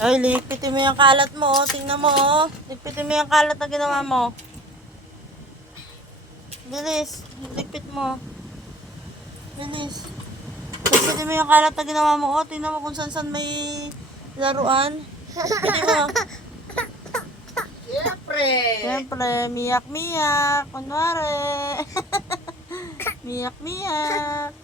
Ay, ligpitin mo yung kalat mo, oh. Tingnan mo, oh. Ligpitin mo yung kalat na ginawa mo. Bilis. Ligpit mo. Bilis. Ligpitin mo yung kalat na ginawa mo, oh. Tingnan mo kung saan may laruan. Ligpitin mo. Siyempre. Siyempre, miyak-miyak. Kunwari. Miyak-miyak.